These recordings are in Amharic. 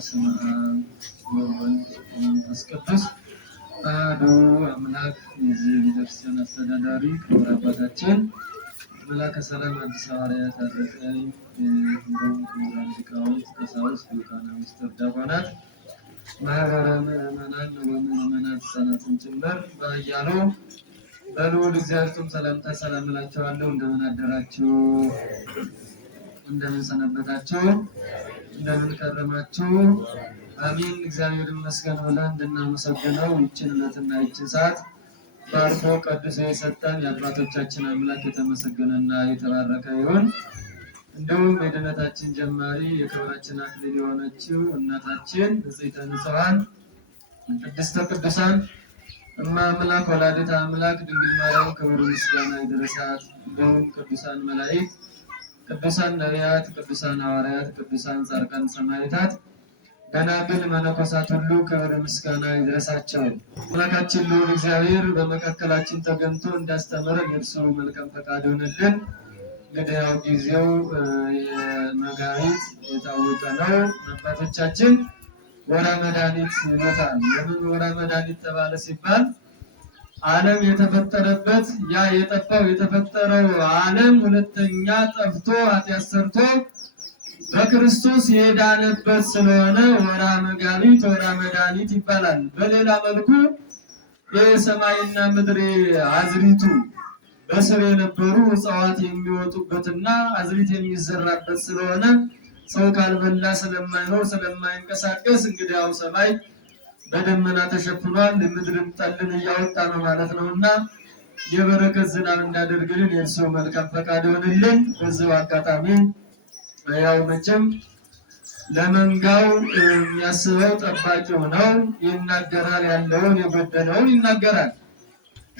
በስመ አብ ወወልድ ወመንፈስ ቅዱስ አሐዱ አምላክ። የዚህ ቤተክርስቲያን አስተዳዳሪ ክቡር አባታችን መላከ ሰላም አዲስ ሐዋርያት አረቀኝ፣ እንዲሁም ክቡራን ሊቃውንት፣ ቀሳውስት፣ ዲያቆናት፣ ሚኒስትር ዲያቆናት፣ ማህበረ ምዕመናን ወምዕመናት ሕፃናትን ጭምር በኃያሉ በልዑል እግዚአብሔር ሰላምታ ሰላም እላችኋለሁ። እንደምን አደራችሁ? እንደምን ሰነበታችሁ? እንደምን ከረማችሁ? አሜን። እግዚአብሔር ይመስገን ብለን እንድናመሰግነው ይህችን ዕለትና ይህችን ሰዓት ባርኮ ቀድሶ የሰጠን የአባቶቻችን አምላክ የተመሰገነና የተባረከ ይሁን። እንዲሁም የድነታችን ጀማሪ የክብራችን አክሊል የሆነችው እናታችን ንጽሕተ ንጹሐን ቅድስተ ቅዱሳን እማ አምላክ ወላዲተ አምላክ ድንግል ማርያም ክብር ምስጋና ይድረሳት። እንዲሁም ቅዱሳን መላእክት፣ ቅዱሳን ነቢያት፣ ቅዱሳን ሐዋርያት፣ ቅዱሳን ጻድቃን ሰማዕታት፣ ደናግል መነኮሳት ሁሉ ክብር ምስጋና ይድረሳቸው። አምላካችን ልዑል እግዚአብሔር በመካከላችን ተገኝቶ እንዳስተምረን የእርሱ መልካም ፈቃድ ይሁንልን። እንግዲህ ያው ጊዜው የመጋቢት የታወቀ ነው። አባቶቻችን ወራ መድኃኒት ይመጣል። ለምን ወራ መድኃኒት ተባለ ሲባል ዓለም የተፈጠረበት ያ የጠፋው የተፈጠረው ዓለም ሁለተኛ ጠፍቶ ኃጢአት ሰርቶ በክርስቶስ የዳነበት ስለሆነ ወራ መጋቢት ወራ መድኃኒት ይባላል። በሌላ መልኩ የሰማይና ምድር አዝሪቱ በስር የነበሩ እጽዋት የሚወጡበትና አዝሪት የሚዘራበት ስለሆነ ሰው ካልበላ ስለማይኖር ስለማይንቀሳቀስ እንግዲህ ያው ሰማይ በደመና ተሸፍኗል፣ ምድርም ጠልን እያወጣ ነው ማለት ነውና የበረከት ዝናብ እንዳደርግልን የእርሱ መልካም ፈቃድ ይሆንልን። በዚሁ አጋጣሚ ያው መቼም ለመንጋው የሚያስበው ጠባቂው ነው። ይናገራል፣ ያለውን የጎደለውን ይናገራል።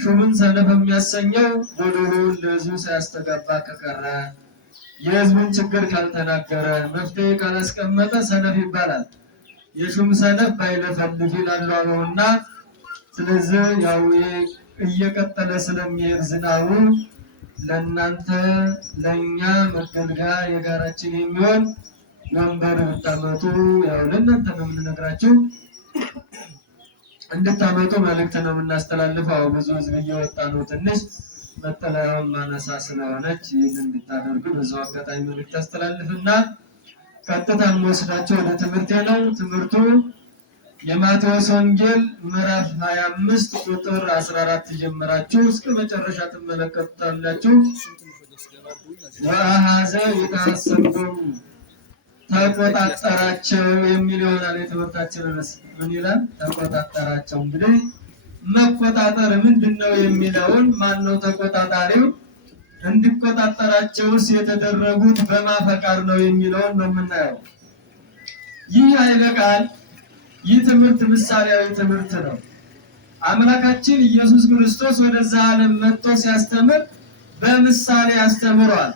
ሹምን ሰነፍ የሚያሰኘው ጎዶሎውን ለሕዝቡ ሳያስተጋባ ከቀረ፣ የሕዝቡን ችግር ካልተናገረ፣ መፍትሄ ካላስቀመጠ ሰነፍ ይባላል። የሹም ሰነፍ ባይለፈልፍ ይላሉ አበውና፣ ስለዚህ ያው እየቀጠለ ስለሚሄድ ዝናቡ ለእናንተ ለእኛ መገልገያ የጋራችን የሚሆን ወንበር ብታመጡ ያው ለእናንተ ነው የምንነግራችሁ፣ እንድታመጡ መልእክት ነው የምናስተላልፈው። ብዙ ህዝብ እየወጣ ነው፣ ትንሽ መጠለያውን ማነሳ ስለሆነች ይህን እንድታደርጉ በዚሁ አጋጣሚ መልእክት አስተላልፍና ቀጥታ ወስዳቸው ወደ ትምህርቴ ነው። ትምህርቱ የማቴዎስ ወንጌል ምዕራፍ 25 ቁጥር 14 ጀምራችሁ እስከ መጨረሻ ትመለከቱታላችሁ። ወአኀዘ ይታሰብም ተቆጣጠራቸው የሚል ይሆናል የትምህርታችን ርዕስ። ምን ይላል? ተቆጣጠራቸው። እንግዲህ መቆጣጠር ምንድነው የሚለውን ማነው ተቆጣጣሪው፣ እንዲቆጣጠራቸውስ የተደረጉት በማፈቃር ነው የሚለውን ነው የምናየው። ይህ ኃይለ ቃል ይህ ትምህርት ምሳሌያዊ ትምህርት ነው። አምላካችን ኢየሱስ ክርስቶስ ወደዛ ዓለም መጥቶ ሲያስተምር በምሳሌ ያስተምሯል።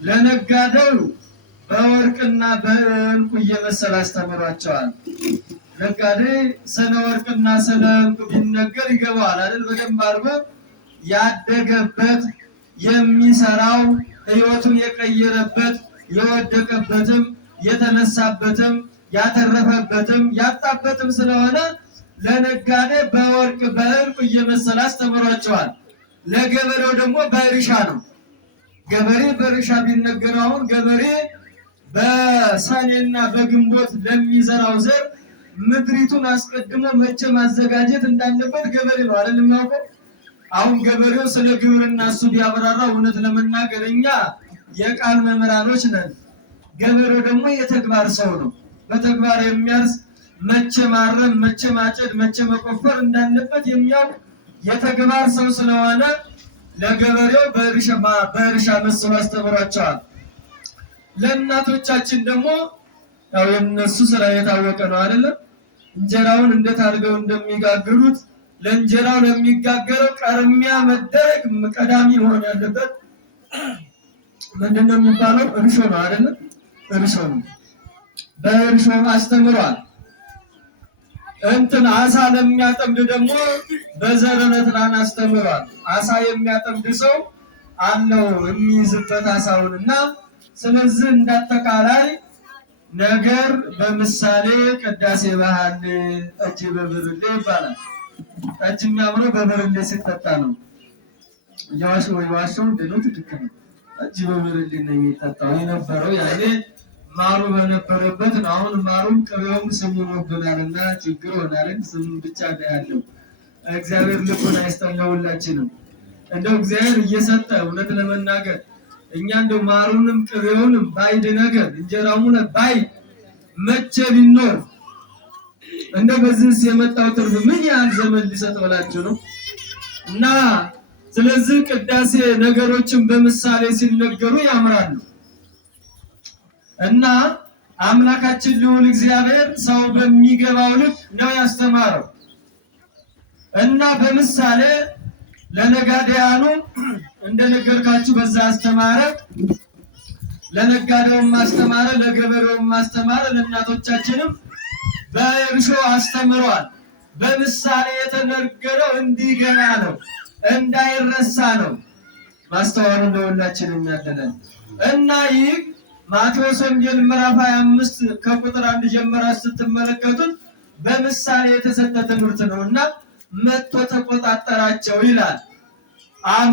ለነጋዴው በወርቅና በዕንቁ እየመሰለ አስተምሯቸዋል። ነጋዴ ስለ ወርቅና ስለ ዕንቁ ቢነገር ይገባዋል አይደል? በደንብ አድርጎ ያደገበት የሚሰራው ሕይወቱን የቀየረበት የወደቀበትም የተነሳበትም ያተረፈበትም ያጣበትም ስለሆነ ለነጋዴ በወርቅ በዕንቁ እየመሰለ አስተምሯቸዋል። ለገበሬው ደግሞ በእርሻ ነው። ገበሬ በእርሻ ቢነገረው አሁን ገበሬ በሰኔና በግንቦት ለሚዘራው ዘር ምድሪቱን አስቀድሞ መቼ ማዘጋጀት እንዳለበት ገበሬ ነው አይደል የሚያውቀው። አሁን ገበሬው ስለ ግብርና እሱ ቢያብራራ እውነት ለመናገር እኛ የቃል መምህራኖች ነን። ገበሬው ደግሞ የተግባር ሰው ነው። በተግባር የሚያርስ መቼ ማረም፣ መቼ ማጨድ፣ መቼ መቆፈር እንዳለበት የሚያውቅ የተግባር ሰው ስለሆነ ለገበሬው በእርሻ መስሎ አስተምሯቸዋል። ለእናቶቻችን ደግሞ ያው የነሱ ስራ የታወቀ ነው አይደለም። እንጀራውን እንዴት አድርገው እንደሚጋግሩት ለእንጀራው ለሚጋገረው ቀርሚያ መደረግ ቀዳሚ መሆን ያለበት ምንድነው የሚባለው? እርሾ ነው አይደለም? እርሾ ነው። በእርሾ አስተምሯል። አሳ ለሚያጠምድ ደግሞ በዘረነት ላን አስተምሯል። አሳ የሚያጠምድ ሰው አለው የሚይዝበት አሳውንና፣ ስለዚህ እንዳጠቃላይ ነገር በምሳሌ ቅዳሴ ባህል ጠጅ በብርሌ ይባላል። ጠጅ የሚያምረው በብርሌ ሲጠጣ ነው። የዋሸው እንደው ትክክል ነው። ጠጅ በብርሌ ነው የሚጠጣው የነበረው ያኔ ማሩ በነበረበት ነው። አሁን ማሩም ቅቤውም ስሙ ሆኖብናልና ችግር ሆናልን። ስሙ ብቻ ነው ያለው። እግዚአብሔር ልቡን አይስጠላውላችንም። እንደው እግዚአብሔር እየሰጠ እውነት ለመናገር እኛ እንደው ማሩንም ቅቤውንም ባይድ ነገር እንጀራውን ባይ መቼ ሊኖር እንደው በዚህ የመጣው ትርፍ ምን ያህል ዘመን ሊሰጥ ብላችሁ ነው? እና ስለዚህ ቅዳሴ ነገሮችን በምሳሌ ሲነገሩ ያምራሉ። እና አምላካችን ልዑል እግዚአብሔር ሰው በሚገባው ልክ ነው ያስተማረው። እና በምሳሌ ለነጋዴያኑ እንደነገርካችሁ በዛ አስተማረ፣ ለነጋዴውም አስተማረ፣ ለገበሬውም አስተማረ፣ ለእናቶቻችንም በእርሾ አስተምሯል። በምሳሌ የተነገረው እንዲገና ነው፣ እንዳይረሳ ነው። ማስተዋሉን ለሁላችንም ያደለን እና ይህ ማቴዎስ ወንጌል ምዕራፍ 25 ከቁጥር 1 ጀምራችሁ ስትመለከቱት በምሳሌ የተሰጠ ትምህርት ነውና መጥቶ ተቆጣጠራቸው ይላል።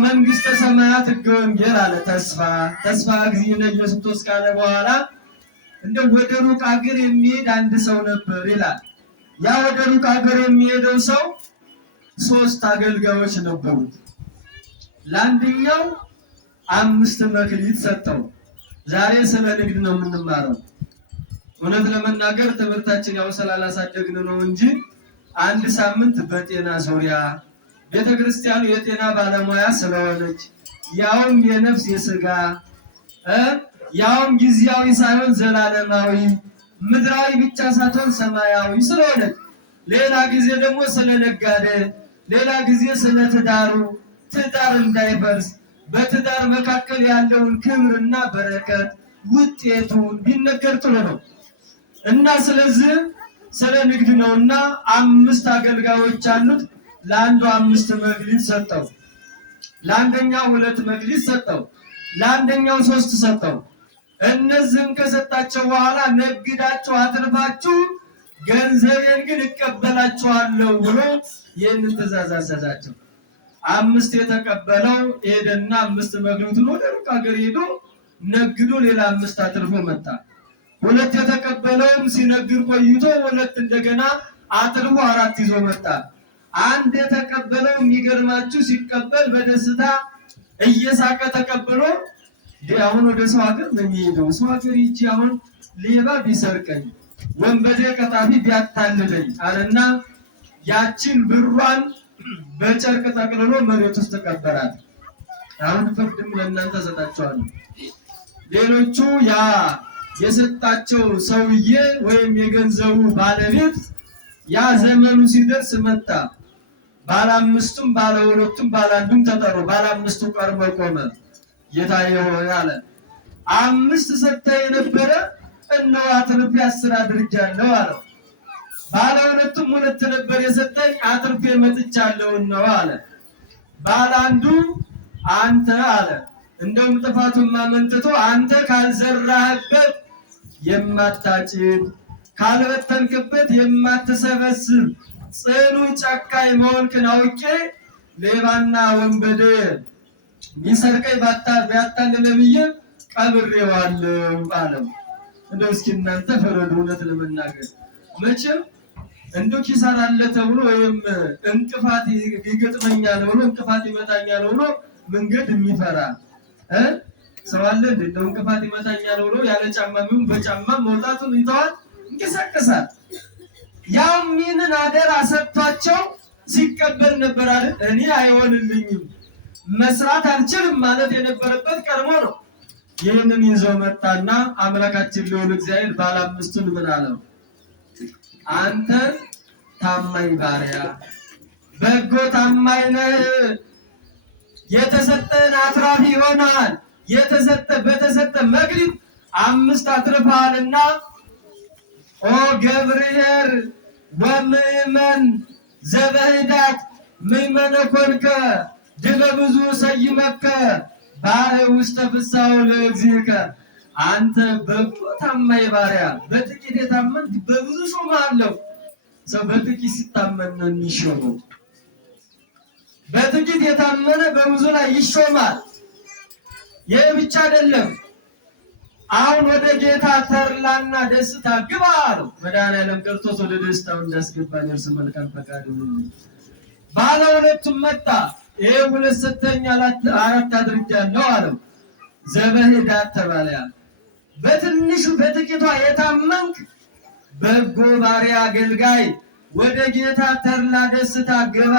መንግስተ ሰማያት ሕገ ወንጌል አለ ተስፋ እግዚእነ ኢየሱስ ክርስቶስ ካለ በኋላ እንደ ወደ ሩቅ አገር የሚሄድ አንድ ሰው ነበር ይላል። ያ ወደ ሩቅ አገር የሚሄደው ሰው 3 አገልጋዮች ነበሩት። ለአንደኛው 5 መክሊት ሰጠው። ዛሬ ስለ ንግድ ነው የምንማረው። እውነት ለመናገር ትምህርታችን ያው ስላላሳደግን ነው እንጂ አንድ ሳምንት በጤና ዙሪያ ቤተክርስቲያኑ የጤና ባለሙያ ስለሆነች ያውም የነፍስ የሥጋ ያውም ጊዜያዊ ሳይሆን ዘላለማዊ ምድራዊ ብቻ ሳይሆን ሰማያዊ ስለሆነች ሌላ ጊዜ ደግሞ ስለነጋዴ፣ ሌላ ጊዜ ስለ ትዳር እንዳይፈርስ በትዳር መካከል ያለውን ክብርና በረከት ውጤቱን ቢነገር ጥሩ ነው እና ስለዚህ ስለ ንግድ ነውና 5 አገልጋዮች አሉት። ለአንዱ 5 መክሊት ሰጠው፣ ለአንደኛው 2 መክሊት ሰጠው፣ ለአንደኛው 3 ሰጠው። እነዚህን ከሰጣቸው በኋላ ነግዳችሁ አትርፋችሁ ገንዘቤን ግን እቀበላችኋለሁ ብሎ ይህንን ትእዛዝ አዘዛቸው። 5 የተቀበለው ሄደና 5 መክሊቱን ወደ ሩቅ አገር ሄዶ ነግዶ ሌላ 5 አትርፎ መጣ። 2 የተቀበለውም ሲነግር ቆይቶ 2 እንደገና አትርፎ 4 ይዞ መጣ። 1 የተቀበለው የሚገርማችሁ ሲቀበል በደስታ እየሳቀ ተቀብሎ አሁን ወደ ሰው ሀገር ነው የሚሄደው። ሰው ሀገር ይቺ አሁን ሌባ ቢሰርቀኝ ወንበዴ ቀጣፊ ቢያታልለኝ አለና ያችን ብሯን በጨርቅ ጠቅልሎ መሬት ውስጥ ተቀበራት። አሁን ፍርድም ለእናንተ ሰጣቸዋለሁ። ሌሎቹ ያ የሰጣቸው ሰውዬ ወይም የገንዘቡ ባለቤት ያ ዘመኑ ሲደርስ መጣ። ባለ 5ቱም ባለ 2ቱም ባለ 1ዱም ተጠሩ። ባለ 5ቱ ቀርቦ ቆመ። ጌታዬ ሆይ አለ 5 ሰጥተህ የነበረ እነሆ አትርፌ 10 አድርጌአለሁ አለው። ባለ 2ቱም 2 ነበር የሰጠኝ አትርፌ መጥቻለሁ ነው አለ። ባለ 1ዱ አንተ አለ እንደውም ጥፋቱን ማመንጥቶ አንተ ካልዘራህበት የማታጭድ ካልበተንክበት የማትሰበስብ ጽኑ ጨካኝ መሆንክን አውቄ ሌባና ወንበዴ ቢሰርቀኝ ቢያታልለኝ ብዬ ቀብሬዋለሁ አለው። እንደው እስኪ እናንተ ፈረዱ። እውነት ለመናገር መቼም እንደው ኪሳራ አለ ተብሎ ወይም እንቅፋት ይገጥመኛል ብሎ እንቅፋት ይመታኛል ብሎ መንገድ የሚፈራ ሰው አለ? እንደው እንቅፋት ይመታኛል ብሎ ያለ ጫማ ምን በጫማ መውጣቱን ይተዋል፣ እንቀሳቀሳል። ያው ምንን አደራ ሰጥቷቸው ሲቀበል ነበር አይደል? እኔ አይሆንልኝም መስራት አልችልም ማለት የነበረበት ቀድሞ ነው። ይህንን ይዘው መጣና አምላካችን ልዑል እግዚአብሔር ባለ 5ቱን ምን አለው? አንተ ታማኝ ባሪያ በጎ ታማኝ ነህ፣ የተሰጠን አትራፊ ይሆናል። በተሰጠ መክሊት 5 አትርፈሃልና ኦ ገብርኄር ወምእመን ዘበህዳት ምእመነ ኮንከ ድበ ብዙ ሰይመከ ባህ ውስተ ፍስሐሁ ለእግዚእከ አንተ በጎ ታማኝ ባሪያ፣ በጥቂት የታመንክ በብዙ ሾምሃለሁ። ሰው በጥቂት ሲታመን ነው የሚሾመው። በጥቂት የታመነ በብዙ ላይ ይሾማል። ይህ ብቻ አይደለም። አሁን ወደ ጌታ ተድላና ደስታ ግባ አለው። መድኃኒዓለም ክርስቶስ ወደ ደስታው እንዳስገባን የእርሱ መልካም ፈቃድ ይሁን። ባለ ሁለቱም መጣ። ይሄ ሁለት ስተኛ አራት አድርጌያለሁ አለው። ዘበህዳት ተባለ። በትንሹ በጥቂቷ የታመንክ በጎ ባሪያ አገልጋይ፣ ወደ ጌታ ተድላ ደስታ ግባ።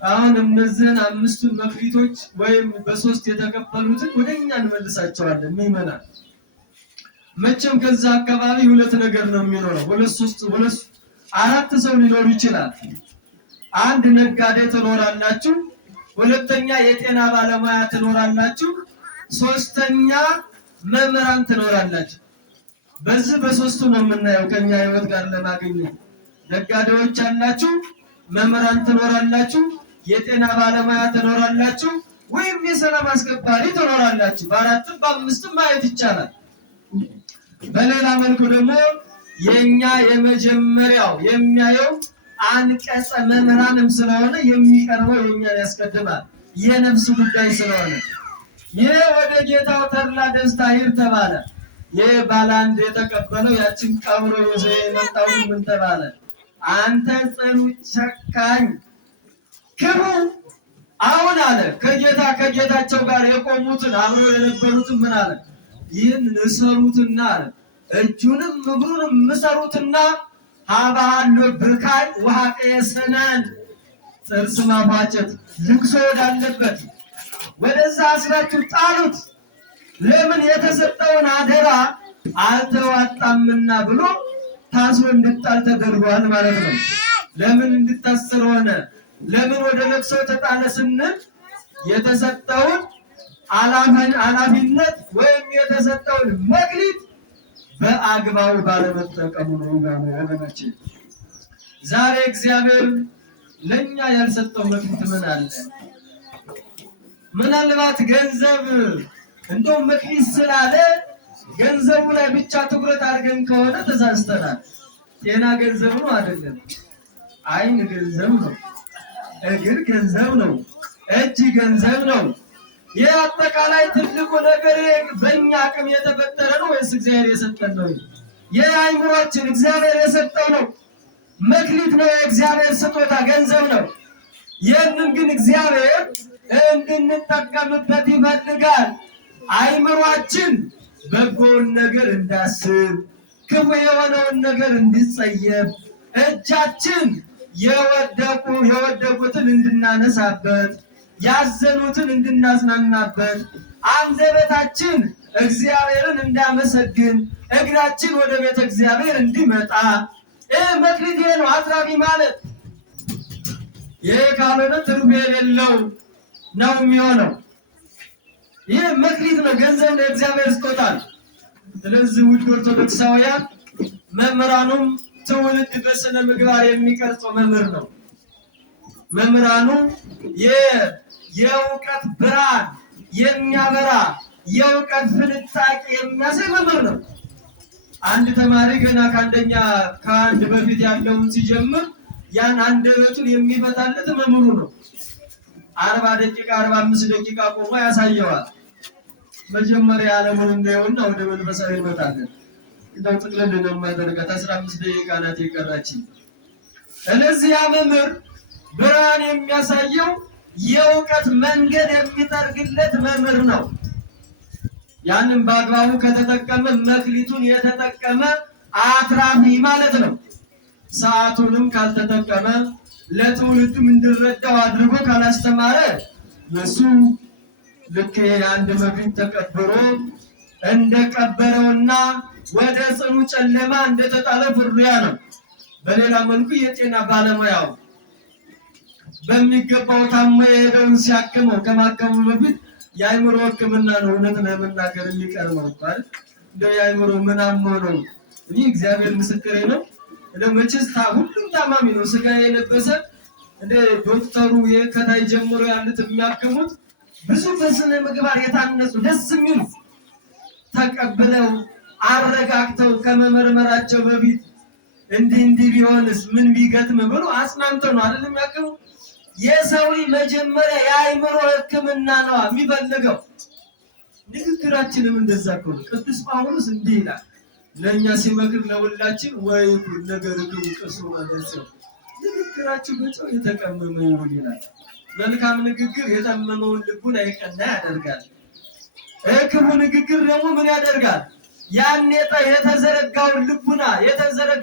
አሁን እነዚህን አምስቱን መክሊቶች ወይም በሶስት የተከፈሉትን ወደኛ እንመልሳቸዋለን። ምዕመናን መቼም ከዛ አካባቢ ሁለት ነገር ነው የሚኖረው። ሁለት አራት ሰው ሊኖር ይችላል። አንድ ነጋዴ ትኖራላችሁ፣ ሁለተኛ የጤና ባለሙያ ትኖራላችሁ፣ ሶስተኛ መምህራን ትኖራላችሁ። በዚህ በሶስቱ ነው የምናየው ከኛ ህይወት ጋር ለማግኘት። ነጋዴዎች አላችሁ፣ መምህራን ትኖራላችሁ፣ የጤና ባለሙያ ትኖራላችሁ፣ ወይም የሰላም አስከባሪ ትኖራላችሁ። በአራትም በአምስትም ማየት ይቻላል። በሌላ መልኩ ደግሞ የኛ የመጀመሪያው የሚያየው አንቀጸ መምህራንም ስለሆነ የሚቀርበው የኛን ያስቀድማል። የነፍስ ጉዳይ ስለሆነ ይህ ወደ ጌታው ተድላ ደስታ ሂድ ተባለ። ይህ ባለ አንድ የተቀበለው ያችን ቀብሮ ይዞ የመጣው ምን ተባለ? አንተ ጽኑ ጨካኝ ክፉ። አሁን አለ ከጌታቸው ጋር የቆሙትን አብረው የነበሩትን ምን አለ? ይህን እሰሩትና አለ እጁንም እግሩንም ምሰሩትና ሀባሎ ብርካይ ውሃ ቀየሰናን ጥርስ ማፋጨት ልቅሶ ወዳለበት ወደዛ አስራችሁ ጣሉት። ለምን የተሰጠውን አደራ አልተዋጣምና ብሎ ታስሮ እንድጣል ተደርጓል ማለት ነው። ለምን እንድታሰር ሆነ? ለምን ወደ ለቅሶ ተጣለ ስንል የተሰጠውን ኃላፊነት ወይም የተሰጠውን መክሊት በአግባቡ ባለመጠቀሙ ነው። ወገኖቼ ዛሬ እግዚአብሔር ለኛ ያልሰጠው መክሊት ምን አለ? ምናልባት ገንዘብ እንደው መክሊት ስላለ ገንዘቡ ላይ ብቻ ትኩረት አድርገን ከሆነ ተሳስተናል። ጤና ገንዘብ ነው አይደለም። ዓይን ገንዘብ ነው፣ እግር ገንዘብ ነው፣ እጅ ገንዘብ ነው። ይህ አጠቃላይ ትልቁ ነገር በእኛ አቅም የተፈጠረ ነው ወይስ እግዚአብሔር የሰጠን ነው? ይህ አእምሯችን እግዚአብሔር የሰጠው ነው፣ መክሊት ነው፣ የእግዚአብሔር ስጦታ ገንዘብ ነው። ይህንን ግን እግዚአብሔር እንድንጠቀምበት ይፈልጋል። አእምሯችን በጎውን ነገር እንዳስብ፣ ክፉ የሆነውን ነገር እንዲጸየፍ፣ እጃችን የወደቁትን እንድናነሳበት፣ ያዘኑትን እንድናዝናናበት፣ አንደበታችን እግዚአብሔርን እንዳመሰግን፣ እግራችን ወደ ቤተ እግዚአብሔር እንዲመጣ መክሊት ነው አትራፊ ማለት። ይህ ካልሆነ ትርጉም የሌለው ነው የሚሆነው። ይህ መክሊት ነው፣ ገንዘብ ነው፣ የእግዚአብሔር ስጦታ ነው። ስለዚህ ውድ ኦርቶዶክሳውያን መምህራኑም ትውልድ በስነ ምግባር የሚቀርጸው መምህር ነው። መምህራኑ የእውቀት ብርሃን የሚያበራ የእውቀት ፍንጣቂ የሚያሳይ መምህር ነው። አንድ ተማሪ ገና ከአንድ በፊት ያለውን ሲጀምር ያን አንደበቱን የሚፈታለት መምህሩ ነው። 40 ደቂቃ 45 ደቂቃ ቆሞ ያሳየዋል። መጀመሪያ ዓለሙን እንዳየውና ወደ መንፈሳዊ ይመጣለን። እንደው ጥቅልል ነው የማደርጋት 15 ደቂቃ ናት የቀራችኝ። ስለዚህ ያ መምህር ብርሃን የሚያሳየው የእውቀት መንገድ የሚጠርግለት መምህር ነው። ያንን በአግባቡ ከተጠቀመ መክሊቱን የተጠቀመ አትራፊ ማለት ነው። ሰዓቱንም ካልተጠቀመ ለትውልድም እንዲረዳው አድርጎ ካላስተማረ እሱ ልክ አንድ መክሊት ተቀብሮ እንደቀበረውና ወደ ጽኑ ጨለማ እንደተጣለ ፍርዱያ ነው። በሌላ መልኩ የጤና ባለሙያው በሚገባው ታሞ የሄደውን ሲያክመው ከማከሙ በፊት የአእምሮ ሕክምና ነው እውነት ለመናገር የሚቀርበው አይደል? እንደው የአእምሮ ምናምን ነው። እኔ እግዚአብሔር ምስክሬ ነው። እንደው መቼስ ሁሉም ታማሚ ነው ስጋ የለበሰ እንደ ዶክተሩ ከታይ ጀምሮ ያሉት የሚያክሙት ብዙ በስነ ምግባር የታነጹ ደስ የሚሉ ተቀብለው አረጋግተው ከመመርመራቸው በፊት እንዲህ ቢሆንስ ምን ቢገጥም ብሎ አጽናንተው ነው አይደለም ያቀሩ። የሰው መጀመሪያ የአእምሮ ሕክምና ነው የሚፈልገው። ንግግራችንም እንደዛ ነው። ቅዱስ ጳውሎስ እንዲህ ይላል ለኛ ሲመክር ለሁላችን ወይ ነገር ግን ቅሱ ማለት ነው። ንግግራችሁ በጨው የተቀመመ ይሁን ይላል። መልካም ንግግር የጠመመውን ልቡን አይቀና ያደርጋል። ክፉ ንግግር ደግሞ ምን ያደርጋል? ያን የተዘረጋውን ልቡና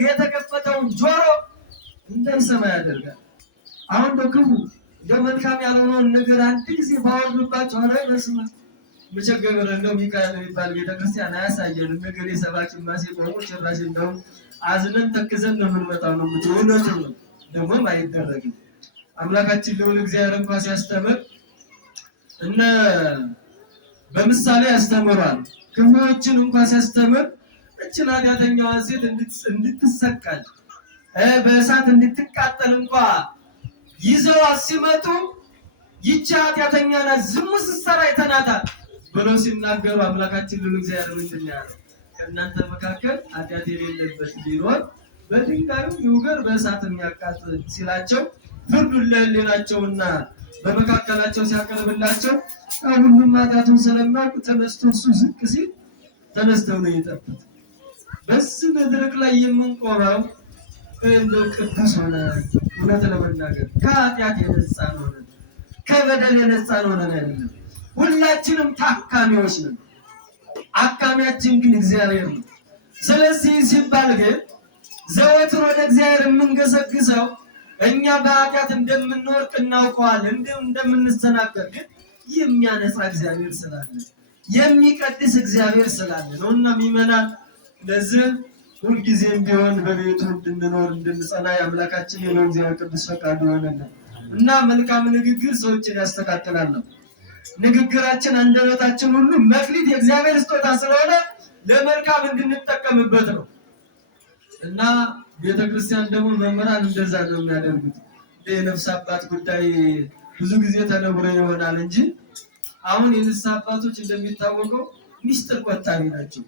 የተከፈተውን ጆሮ እንዳይሰማ ያደርጋል። አሁን በክፉ ለመልካም ያልሆነውን ነገር አንድ ጊዜ ባወሩባቸው አላይ መስማ መቸገር እንደው ሚካኤል የሚባል ቤተክርስቲያን አያሳየንም። ነገር የሰባኪ ማሴቆሙ ጭራሽ እንደው አዝነን ተክዘን ነው የምንመጣው ነው እውነቱ ነው። ደግሞም አይደረግም። አምላካችን ልዑል እግዚአብሔር እንኳን ሲያስተምር በምሳሌ ያስተምራል። ክፉዎችን እንኳን ሲያስተምር እችን ኃጢአተኛዋን ሴት እንድትሰቀል በእሳት እንድትቃጠል እንኳን ይዘው ሲመጡ ይቺ ኃጢአተኛ ናት ዝሙት ስትሰራ አይተናታል ብለው ሲናገሩ አምላካችን ልዑል እግዚአብሔር ምንድን ነው ያለው? ከእናንተ መካከል ኃጢአት የሌለበት ቢኖር በድንጋዩ ይውገር በእሳት የሚያቃጥል ሲላቸው ፍርዱን ለሕሊናቸውና በመካከላቸው ሲያቀርብላቸው ሁሉም ኃጢአቱን ስለማያውቁ ተነስተው እሱ ዝቅ ሲል ተነስተው ነው የጠፉት። በዚህ መድረክ ላይ የምንቆመው እንደው ቅዱስ ሆነ እውነት ለመናገር ከኃጢአት የነጻን ሆነ ከበደል የነጻን ሆነ አይደለም። ሁላችንም ታካሚዎች ነን። አካሚያችን ግን እግዚአብሔር ነው። ስለዚህ ሲባል ግን ዘወትር ወደ እግዚአብሔር የምንገሰግሰው እኛ በኃጢአት እንደምንወርቅ እናውቀዋለን፣ እንደምንሰናከል ግን የሚያነጻ እግዚአብሔር ስላለ የሚቀድስ እግዚአብሔር ስላለ ነው። እና የሚመናን ለዚህ ሁልጊዜም ቢሆን በቤቱ እንድንኖር እንድንጸና የአምላካችን የሆነ እግዚአብሔር ቅዱስ ፈቃዱ ይሆነልን እና መልካም ንግግር ሰዎችን ያስተካክላል ነው። ንግግራችን አንደበታችን ሁሉ መክሊት የእግዚአብሔር ስጦታ ስለሆነ ለመልካም እንድንጠቀምበት ነው እና ቤተክርስቲያን ደግሞ መምህራን እንደዛ ነው የሚያደርጉት። የነፍስ አባት ጉዳይ ብዙ ጊዜ ተነግሮ ይሆናል እንጂ አሁን የነፍስ አባቶች እንደሚታወቀው ሚስጥር ቆጣቢ ናቸው።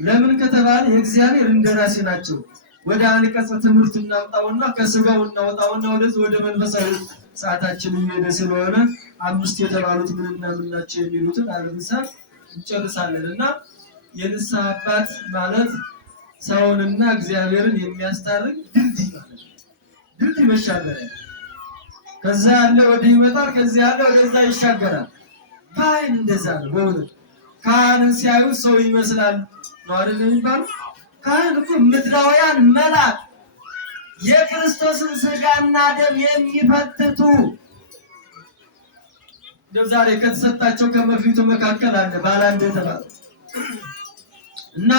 ለምን ከተባለ የእግዚአብሔር እንደራሴ ናቸው። ወደ አንቀጸ ትምህርት እናምጣውና ከስጋው እናወጣውና ወደ መንፈሳዊ ሰዓታችን እየሄደ ስለሆነ አምስት የተባሉት ምንና ምን ናቸው የሚሉትን አለምሳሌ እንጨርሳለን እና የንስሐ አባት ማለት ሰውንና እግዚአብሔርን የሚያስታርቅ ድልድይ ማለት ነው። ድልድይ መሻገሪያ ከዛ ያለ ወዲህ ይመጣል፣ ከዚያ ያለ ወደዛ ይሻገራል። ካህን እንደዛ ነው። በእውነት ካህንን ሲያዩ ሰው ይመስላል ነው አይደል የሚባለው? ካህን እኮ ምድራውያን መላክ የክርስቶስን ስጋና ደም የሚፈትቱ ዛሬ ከተሰጣቸው ከመክሊቱ መካከል አለ ባላንድ የተባለ እና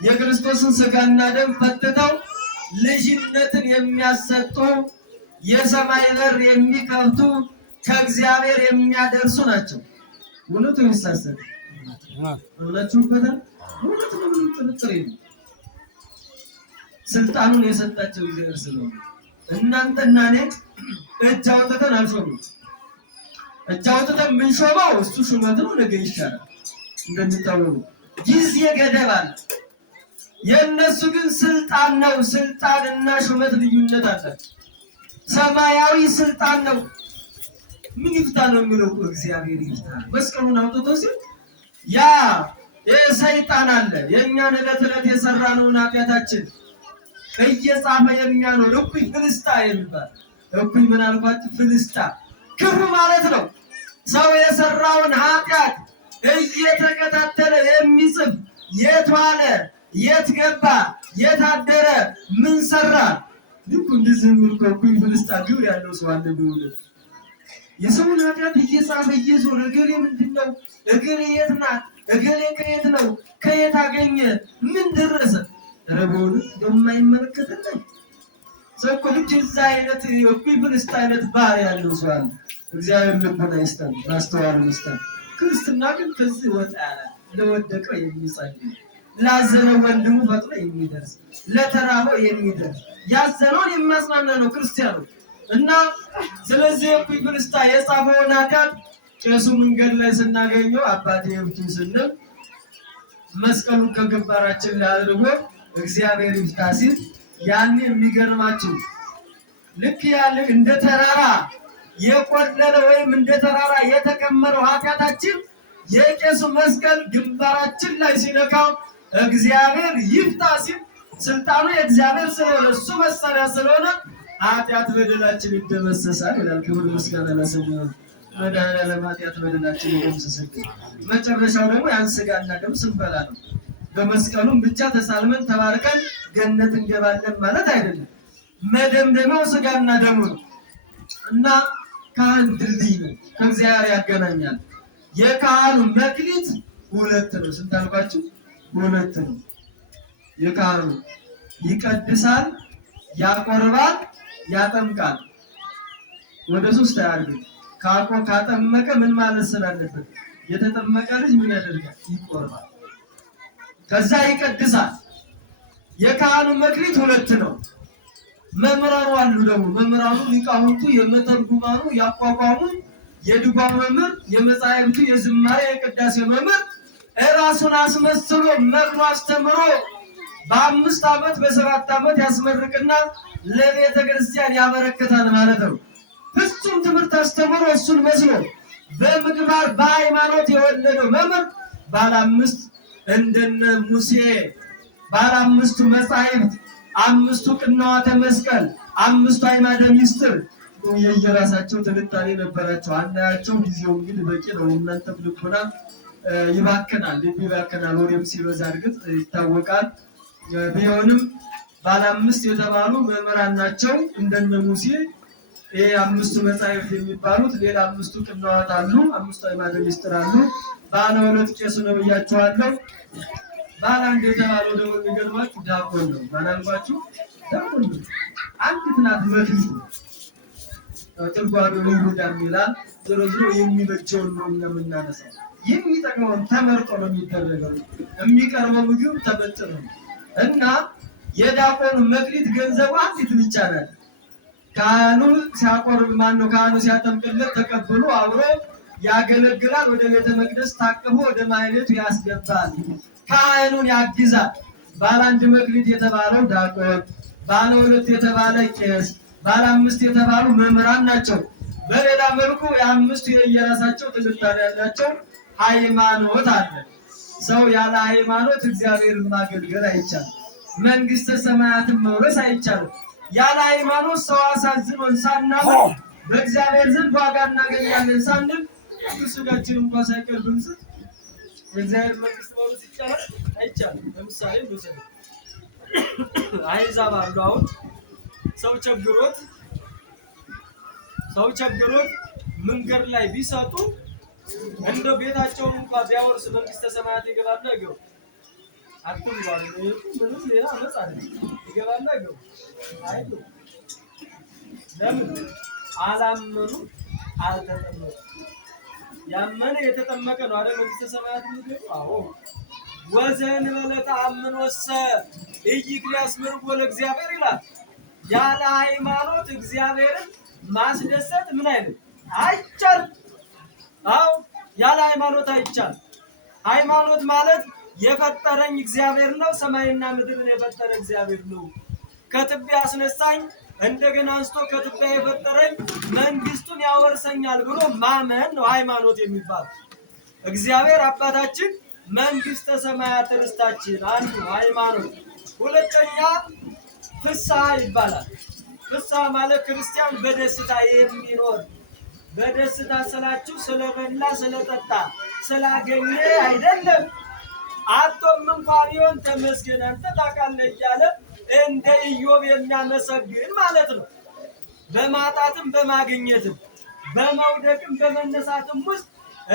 የክርስቶስን ስጋና ደም ፈትተው ልጅነትን የሚያሰጡ የሰማይ በር የሚከፍቱ ከእግዚአብሔር የሚያደርሱ ናቸው። እውነቱ ይሳሰል እውነቱበታል። እውነቱ ነው ጥርጥር የለም። ስልጣኑን የሰጣቸው እግዚአብሔር ስለሆነ እናንተና እኔ እጅ አውጥተን አልሾምም። እጅ አውጥተን ብንሾመው እሱ ሹመት ነው፣ ነገ ይሻላል። እንደሚታወቁ ጊዜ ገደብ አለ። የእነሱ ግን ስልጣን ነው። ስልጣንና ሹመት ልዩነት አላቸው። ሰማያዊ ስልጣን ነው። ምን ይፍታ ነው የሚለው እግዚአብሔር ይፍታ። መስቀሉን አውጥቶ ሲል ያ ሰይጣን አለ የእኛን ዕለት ዕለት የሰራነውን ኃጢአታችን እየጻፈ የሚያኖር እኩይ ፍልስጣ የሚባል እኩይ ምን አልኳችሁ? ፍልስጣ ክፉ ማለት ነው። ሰው የሰራውን ኃጢአት እየተከታተለ የሚጽፍ የት ዋለ፣ የት ገባ፣ የት አደረ፣ ምን ሰራ። ልክ እንደዚህ የሚል እኩይ ፍልስጣ ግብር ያለው ሰው አለ። ቢሆን የሰውን ኃጢአት እየጻፈ እየዞረ እገሌ ምንድነው፣ እገሌ የት ናት፣ እገሌ ከየት ነው፣ ከየት አገኘ፣ ምን ደረሰ ረቦን የማይመለከተን ሰው ልጅ እዛ አይነት እኩይ ፍልስጣ አይነት ባህሪ ያለው ሰው አለ። እግዚአብሔር ልቦና ይስጠን፣ ማስተዋል ይስጠን። ክርስትና ግን ከዚህ ወጣ ያለ ለወደቀው የሚጸልይ ላዘነው ወንድሙ ፈጥኖ የሚደርስ ለተራበው የሚደርስ ያዘነውን የሚያጽናና ነው ክርስቲያኑ እና ስለዚህ እኩይ ፍልስጣ የጻፈውን ኃጢአት ቄሱ መንገድ ላይ ስናገኘው አባቴ ይፍቱ ስንል መስቀሉን ከግንባራችን ላይ አድርጎ እግዚአብሔር ይፍታ ሲል ያኔ የሚገርማችሁ ልክ ያለ እንደ ተራራ የቆለለ ወይም እንደ ተራራ የተከመረው ኃጢአታችን የቄሱ መስቀል ግንባራችን ላይ ሲነካው እግዚአብሔር ይፍታ ሲል ስልጣኑ የእግዚአብሔር ስለሆነ እሱ መሳሪያ ስለሆነ ኃጢአት በደላችን ይደመሰሳል ይላል። ክብር ምስጋና ለስሙ ይሁን። መድኃኒዓለም ኃጢአት በደላችን ይደመሰሳል። መጨረሻው ደግሞ ያን ሥጋና ደም ስንበላ ነው። በመስቀሉም ብቻ ተሳልመን ተባርከን ገነት እንገባለን ማለት አይደለም። መደምደሚያው ሥጋና ደሙ ነው እና ካህን ድልድይ ነው፣ ከእግዚአብሔር ያገናኛል። የካህኑ መክሊት ሁለት ነው። ስንት አልኳችሁ? ሁለት ነው። የካህኑ ይቀድሳል፣ ያቆርባል፣ ያጠምቃል። ወደ ሶስት አያርግም። ካጠመቀ ምን ማለት ስላለበት የተጠመቀ ልጅ ምን ያደርጋል? ይቆርባል። ከዛ ይቀድሳል። የካህኑ መክሊት ሁለት ነው። መምህራኑ አሉ ደግሞ መምህራኑ ሊቃውንቱ የመተርጉማኑ ያቋቋሙ የድጓው መምህር የመጻሕፍቱ የዝማሬ የቅዳሴ መምህር እራሱን አስመስሎ መክሮ አስተምሮ በ5 ዓመት በ7 ዓመት ያስመርቅና ለቤተ ክርስቲያን ያበረክታል ማለት ነው። ፍጹም ትምህርት አስተምሮ እሱን መስሎ በምግባር በሃይማኖት የወለደው መምህር ባለ 5 እንደነ ሙሴ ባለ 5ቱ መጻሕፍት 5ቱ ቅንዋተ መስቀል 5ቱ አዕማደ ምስጢር የየራሳቸው ትንታኔ ነበራቸው። አናያቸው። ጊዜው እንግዲህ በቂ ነው። እናንተም ልቦና ይባክናል፣ ልብ ይባክናል። ወሬም ሲበዛ እርግጥ ይታወቃል። ቢሆንም ባለ 5 የተባሉ መምህራን ናቸው እንደነ ሙሴ። ይሄ 5ቱ መጻሕፍት የሚባሉት ሌላ 5ቱ ቅንዋት አሉ፣ 5ቱ አዕማደ ምስጢር አሉ። ባለ 2 ቄስ ነው ብያችኋለሁ። ባለ 1 የተባለው ደግሞ የሚገርማችሁ ዲያቆን ነው። ባላልኳችሁ ዲያቆን ነው። አንዲት ናት መክሊት ነው። ትርጓሜ ይሁዳም ይላል። ዞሮ ዞሮ የሚበጀውን ነው የምናነሳው። የሚጠቅመውን ተመርጦ ነው የሚደረገው። የሚቀርበው ምግብ ተመጥኖ እና የዲያቆኑ መክሊት ገንዘቡ አንዲት ብቻ ናት። ካህኑ ሲያቆርብ ማነው ካህኑ ሲያጠምቅለት ተቀብሎ አብሮ ያገለግላል። ወደ ቤተ መቅደስ ታቅፎ ወደ ማህሌቱ ያስገባል። ካህኑን ያግዛል። ባለ 1 መክሊት የተባለው ዲያቆን፣ ባለ 2 የተባለ ቄስ፣ ባለ 5 የተባሉ መምህራን ናቸው። በሌላ መልኩ የ5ቱ የየራሳቸው ትንታኔ ያላቸው ሃይማኖት አለ። ሰው ያለ ሃይማኖት እግዚአብሔርን ማገልገል አይቻልም። መንግስተ ሰማያትን መውረስ አይቻልም። ያለ ሃይማኖት ሰው አሳዝኖን ሳናውቅ በእግዚአብሔር ዘንድ ዋጋ እናገኛለን ሳንል ሥጋችን እንኳን ሳይቀር ብንስት የእግዚአብሔር መንግስት መውረስ ይቻላል? አይቻልም። ለምሳሌ ወሰደ አይዛብ አሉ። አሁን ሰው ቸግሮት መንገድ ላይ ቢሰጡ እንደው ቤታቸውን እንኳን ቢያወርስ መንግስተ ሰማያት ይገባሉ አይገቡ? አትምባሉ ምንም ሌላ አመጽ አይደለም። ይገባሉ አይገቡ? አይገቡ። ለምን? አላመኑ፣ አልተጠመቁ። ያመነ የተጠመቀ ነው አይደል መንግስተ ሰማያት የሚገቡ? አዎ። ወዘእንበለ ተአምኖ ወሰ ኢይክልያስ ምርጎ ለእግዚአብሔር ይላል። ያለ ሃይማኖት እግዚአብሔርን ማስደሰት ምን አይነት አይቻልም። አዎ ያለ ሃይማኖት አይቻልም። ሃይማኖት ማለት የፈጠረኝ እግዚአብሔር ነው፣ ሰማይና ምድርን የፈጠረ እግዚአብሔር ነው፣ ከትቢያ አስነሳኝ እንደገና አንስቶ ከትቢያ የፈጠረኝ መንግስቱን ያወርሰኛል ብሎ ማመን ነው ሃይማኖት የሚባል። እግዚአብሔር አባታችን መንግስተ ሰማያት ርስታችን አንዱ ሃይማኖት። ሁለተኛ ፍስሐ ይባላል። ፍስሐ ማለት ክርስቲያን በደስታ የሚኖር በደስታ ስላችሁ ስለበላ ስለጠጣ ስላገኘ አይደለም። አቶም እንኳን ቢሆን ተመስገን አንተ ታውቃለህ እያለ እንደ ኢዮብ የሚያመሰግን ማለት ነው። በማጣትም በማግኘትም በመውደቅም በመነሳትም ውስጥ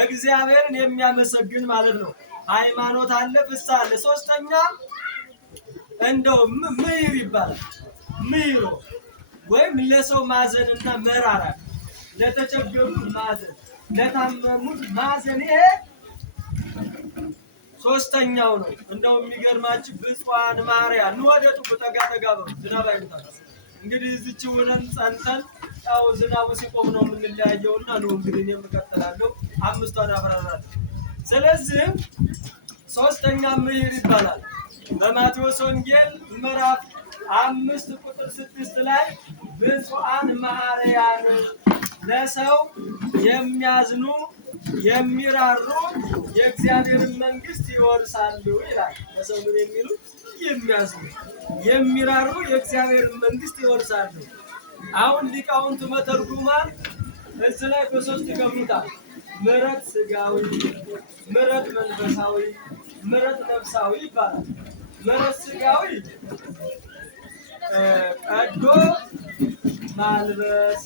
እግዚአብሔርን የሚያመሰግን ማለት ነው። ሃይማኖት አለ፣ ፍስሐ አለ። ሶስተኛ እንደው ምይር ይባላል። ምይሮ ወይም ለሰው ማዘንና መራራት፣ ለተቸገሩት ማዘን፣ ለታመሙት ማዘን፣ ይሄ ሶስተኛው ነው። እንደው የሚገርማችሁ ብፁዓን ማርያም ንወደቱ በተጋተጋ ነው ዝናብ አይመጣም። እንግዲህ እዚች ሆነን ጸንተን ያው ዝናቡ ሲቆም ነው የምንለያየውና ነው እንግዲህ እኔም እቀጥላለሁ። 5ቷን አብራራለሁ። ስለዚህ ሶስተኛ ምዕር ይባላል። በማቴዎስ ወንጌል ምዕራፍ 5 ቁጥር 6 ላይ ብፁዓን መሐረያን ለሰው የሚያዝኑ የሚራሩ የእግዚአብሔርን መንግስት ይወርሳሉ ይላል። ለሰው ምን የሚሉ የሚያዝኑ የሚራሩ የእግዚአብሔርን መንግስት ይወርሳሉ። አሁን ሊቃውንቱ መተርጉማን እዚህ ላይ በሶስት ይገቡታል። ምሕረት ስጋዊ፣ ምሕረት መንፈሳዊ፣ ምሕረት ነፍሳዊ ይባላል። ምሕረት ስጋዊ ቀዶ ማልበስ፣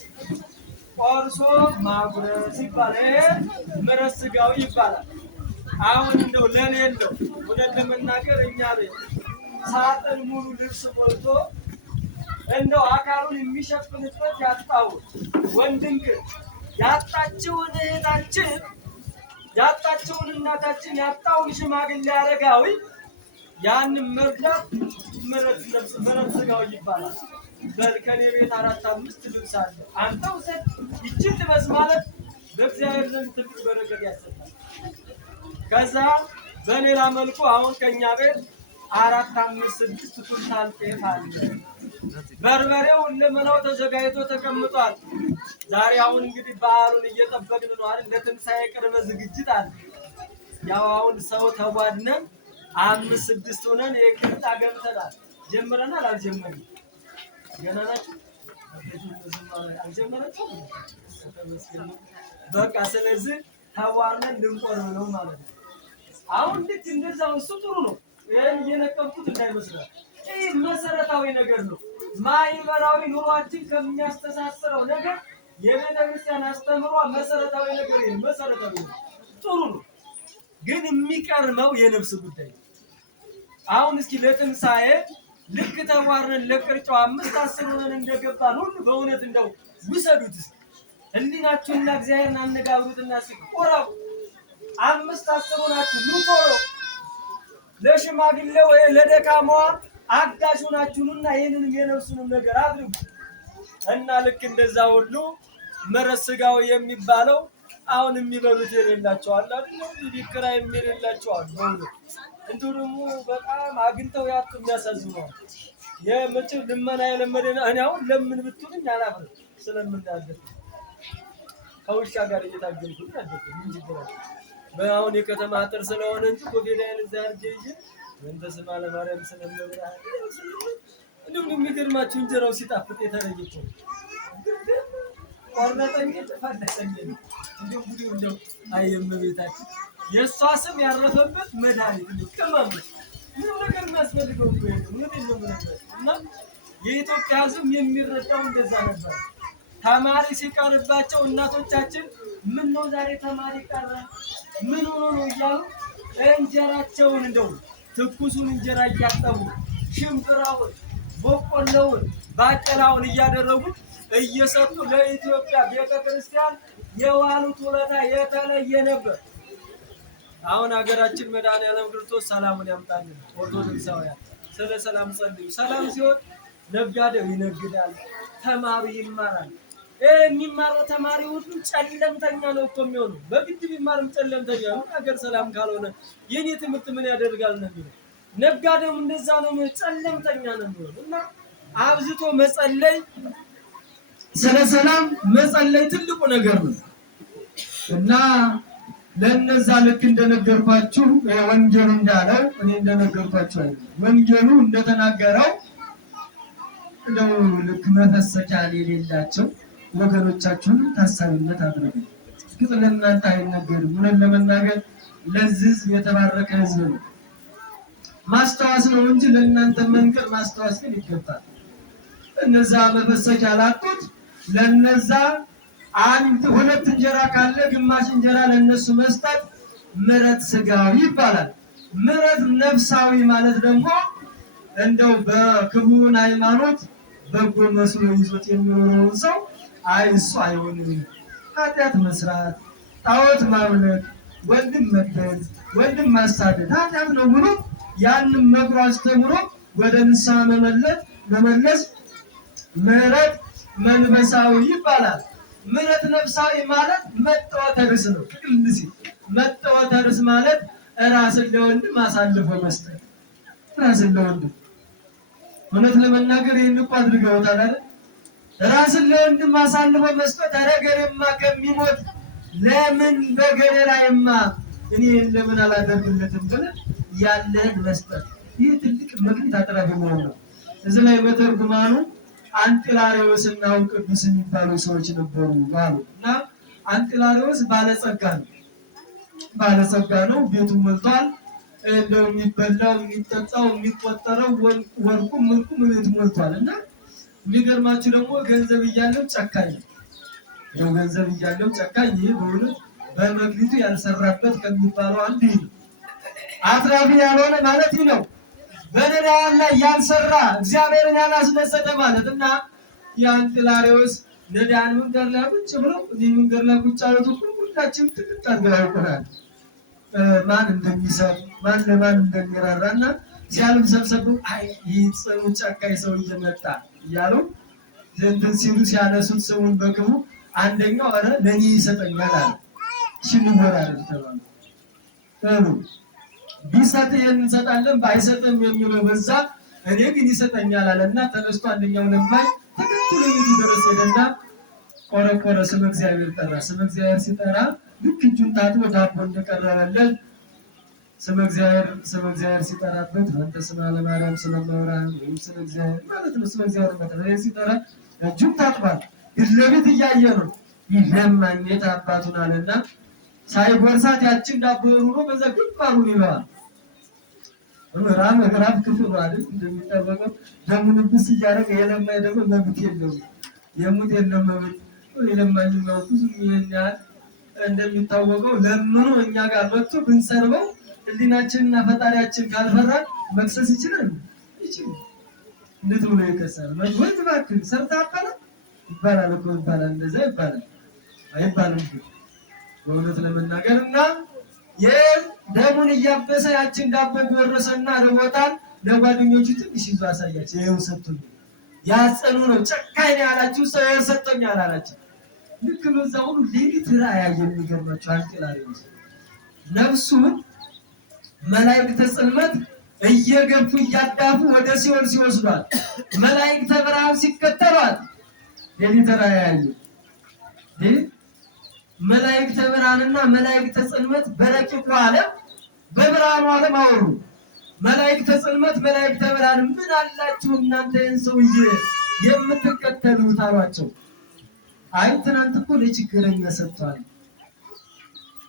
ቆርሶ ማጉረስ ይባላል። ምሕረት ስጋዊ ይባላል። አሁን እንደው ለሌለው እውነት ለመናገር እኛ ቤት ሳጥን ሙሉ ልብስ ሞልቶ እንደው አካሉን የሚሸፍንበት ያጣውን ወንድንክ ያጣችውን እህታችን ያጣችውን እናታችን ያጣውን ሽማግሌ አረጋዊ ያንን መርዳት ምሕረት ስጋዊ ይባላል። በልከኔ ቤት 4-5 ልብስ አለ አንተ ውሰድ ይችን ልበስ ማለት በእግዚአብሔር ዘንድ ትልቅ በረከት ያሰጣል። ከዛ በሌላ መልኩ አሁን ከኛ ቤት 4-5-6 ኩንታል ጤፍ አለ። በርበሬው ለመላው ተዘጋጅቶ ተቀምጧል። ዛሬ አሁን እንግዲህ በዓሉን እየጠበቅን ነው አይደል? ለትንሳኤ ቅድመ ዝግጅት አለ። ያው አሁን ሰው ተቧድነን 5-6 ሆነን የቅርጫ ገብተናል። ጀምረናል አልጀመርንም? ገና ናችሁ? አልጀመራችሁም? በቃ ስለዚህ ተቧድነን ልንቆርብ ነው ማለት ነው። አሁን ልክ እንደዛው እሱ ጥሩ ነው። ይሄን እየነቀምኩት እንዳይመስላል። ይህ መሰረታዊ ነገር ነው። ማህበራዊ ኑሯችን ከሚያስተሳስረው ነገር የቤተ ክርስቲያን አስተምሯ መሰረታዊ ነገር ይሄ መሰረታዊ ነው። ጥሩ ነው። ግን የሚቀርመው የነፍስ ጉዳይ። አሁን እስኪ ለትንሳኤ ልክ ተዋርነን ለቅርጫው 5-10 ሆነን እንደገባን ሁሉ በእውነት እንደው ውሰዱት። ህሊናችሁና እግዚአብሔርን አነጋግሩትና ሲቆራው 5-10 ሆናችሁ ኑቶሎ ለሽማግሌው ወይ ለደካማዋ አጋዥ ሆናችሁና ይሄንንም የነፍሱንም ነገር አድርጉ እና ልክ እንደዛ ሁሉ ምሕረት ስጋዊ የሚባለው አሁን የሚበሉት የሌላቸው አለ አይደል? ቢክራ የሚሌላቸው አሉ። እንዴ ደግሞ በጣም አግንተው ያጡ የሚያሳዝኑ የመቼም ልመና የለመደና እኔ አሁን ለምን ብትሉኝ አላፍርም። ስለምናደር ከውሻ ጋር እየታገልኩኝ አደረኩ እንጂ በአሁን የከተማ አጥር ስለሆነ እንጂ ኮቪዳይን ዛርጄ እንደ ስማ ለማርያም ስለነበረ እንደው የሚገርማችሁ እንጀራው ሲጣፍጥ የተለየች ነው። ቆርጠኝ ተፈለሰኝ እንደው ጉዱ እንደው አየመቤታችን የሷ ስም ያረፈበት መድኃኒት ነው። ከማም ምን ነገር የሚያስፈልገው ነው እና የኢትዮጵያ ሕዝብ የሚረዳው እንደዛ ነበር። ተማሪ ሲቀርባቸው እናቶቻችን ምን ነው ዛሬ ተማሪ ቀረ ምን ሆኖ ነው እያሉ እንጀራቸውን እንደው ትኩሱን እንጀራ እያጠቡ ሽምብራውን፣ በቆሎውን፣ ባቄላውን እያደረጉ እየሰጡ ለኢትዮጵያ ቤተክርስቲያን የዋሉት ውለታ የተለየ ነበር። አሁን ሀገራችን መድኃኒዓለም ክርስቶስ ሰላሙን ያምጣልን። ኦርቶዶክሳውያን ስለ ሰላም ጸልዩ። ሰላም ሲሆን ነጋዴው ይነግዳል፣ ተማሪ ይማራል። የሚማረው ተማሪ ሁሉ ጨለምተኛ ነው እኮ የሚሆነው። በግድ ቢማርም ጨለምተኛ ነው። ሀገር ሰላም ካልሆነ የኔ ትምህርት ምን ያደርጋል ነው የሚለው። ነጋዴውም እንደዛ ነው፣ ጨለምተኛ ነው የሚሆነው። እና አብዝቶ መጸለይ፣ ስለ ሰላም መጸለይ ትልቁ ነገር ነው። እና ለነዛ ልክ እንደነገርኳችሁ ወንጌሉ እንዳለው እኔ እንደነገርኳችሁ አይደለም። ወንጌሉ እንደተናገረው እንደው ልክ መፈሰቻ የሌላቸው ወገኖቻችሁን ታሳቢነት አድርጉ። ግን ለእናንተ አይነገርም። ምን ለመናገር ለዚህ የተባረከ ሕዝብ ነው። ማስተዋስ ነው እንጂ ለእናንተ መንገር ማስተዋስ ግን ይገባል። እነዛ መፈሰቻ ላጡት ለነዛ አንድ ሁለት እንጀራ ካለ ግማሽ እንጀራ ለነሱ መስጠት ምሕረት ስጋዊ ይባላል። ምሕረት ነፍሳዊ ማለት ደግሞ እንደው በክቡር ሃይማኖት በጎ መስሎ ይዞት የሚኖረውን ሰው እሱ አይሆንም። ኃጢአት መስራት፣ ጣዖት ማምለክ፣ ወንድም መግደል፣ ወንድም ማሳደድ ኃጢአት ነው ብሎ ያንን መክሮ አስተምሮ ወደ ንስሐ መመለስ ምሕረት መንፈሳዊ ይባላል። ምሕረት ነፍሳዊ ማለት መጠወተ ርስ ነው። ቅልሲ መጠወተ ርስ ማለት ራስን ለወንድም አሳልፎ መስጠት። ራስን ለወንድም እውነት ለመናገር ይህን እኮ አድርገውታል አይደል? ራስን ለወንድም አሳልፎ መስጠት። ኧረ ገሌማ ከሚሞት ለምን በገሌ ላይማ እኔ ለምን አላደርግለትም ብለህ ያለህን መስጠት። ይህ ትልቅ መክሊት አቅራቢ መሆን ነው። እዚህ ላይ በተርጉማኑ አንጢላሬዎስና ቅዱስ የሚባሉ ሰዎች ነበሩ ባሉ እና አንጢላሬዎስ ባለጸጋ ነው። ባለጸጋ ነው። ቤቱ ሞልቷል። እንደው የሚበላው የሚጠጣው የሚቆጠረው ወርቁም ምንቁም ቤቱ ሞልቷል። እና የሚገርማችሁ ደግሞ ገንዘብ እያለው ጨካኝ ነው። ገንዘብ እያለው ጨካኝ። ይህ በእውነት በመክሊቱ ያልሰራበት ከሚባለው አንዱ ነው። አትራፊ ያልሆነ ማለት ነው። በነዳያን ላይ ያልሰራ እግዚአብሔርን ያላስደሰተ ማለት እና የአንጢላሬዎስ ነዳያን መንገድ ላይ ቁጭ ብለው መንገድ ላይ ቁጭ አሉት። ሁላችንም ጥቅጥ አድርገው ያውቁናል። ማን እንደሚሰጥ ማን ለማን እንደሚራራ እና ሲያልም ሰብሰቡ አይ ይህ ጽኑ ጨካኝ ሰው እየመጣ እያሉ እንትን ሲሉ ሲያነሱት ሰውን በክቡ አንደኛው ኧረ ለእኔ ይሰጠኛል አለ። እሺ እንወራረድ ተባሉ። ቢሰጥ እንሰጣለን ባይሰጥም የሚለው በዛ፣ እኔ ግን ይሰጠኛል አለና ተነስቶ አንደኛው ለማኝ ተከትሎ ይዙ ድረስ ሄደና ቆረቆረ። ስመ እግዚአብሔር ጠራ። ስመ እግዚአብሔር ሲጠራ ልክ እጁን ታጥቦ ዳቦ እንደቀረበለት ስመ እግዚአብሔር ሲጠራበት አንተ ስመ ለማርያም ስመ መብርሃን ወይም ስመ እግዚአብሔር ማለት ነው። ስመ እግዚአብሔር ማለት ሲጠራ እጁን ታጥቧል። ግለቤት እያየ ነው። ይለማኝ የት አባቱን አለና ሳይጎርሳት ያችን ዳቦ ሩሮ በዛ ግንባሩን ይለዋል። ምዕራፍ ክፍል አይደል እንደሚጠበቀው ደሙን ብስ እያደረገ የለማኝ ደግሞ መብት የለውም። የሙት የለም መብት የለማኝ ነው። ብዙ ይሄን ያህል እንደሚታወቀው ለምኑ እኛ ጋር መጥቶ ብንሰርበው ህሊናችንና ፈጣሪያችን ካልፈራን መክሰስ ይችላል። እንዴት ብሎ ይከሳል? ወይ እባክህ ሰርታ አባላ ይባላል እኮ ይባላል። እንደዛ ይባላል አይባልም? በእውነት ለመናገር እና የደሙን እያበሰ ያችን ዳቦ ጎረሰና ርቦታል። ለጓደኞቹ ትንሽ ይዞ አሳያቸው። ይኸው ሰጡኝ። ያጸኑ ነው ጨካኝ ነው ያላችሁ ሰው ሰጠኛል አላቸው። ልክ በዛ ሁሉ ሌሊት ራእይ የሚገርማቸው አንጢላሬዎስ ነፍሱን መላእክተ ጽልመት እየገፉ እያዳፉ ወደ ሲኦል ሲወስዷል። መላእክተ ብርሃን ሲከተሏት ሌሊት ራእይ ያዩ መላእክተ ብርሃንና መላእክተ ጽልመት በረቂቁ ዓለም በብርሃኑ ዓለም አወሩ። መላእክተ ጽልመት መላእክተ ብርሃን ምን አላችሁ እናንተ ይህን ሰውዬ የምትከተሉት አሏቸው። አይ ትናንት እኮ ለችግረኛ ሰጥቷል።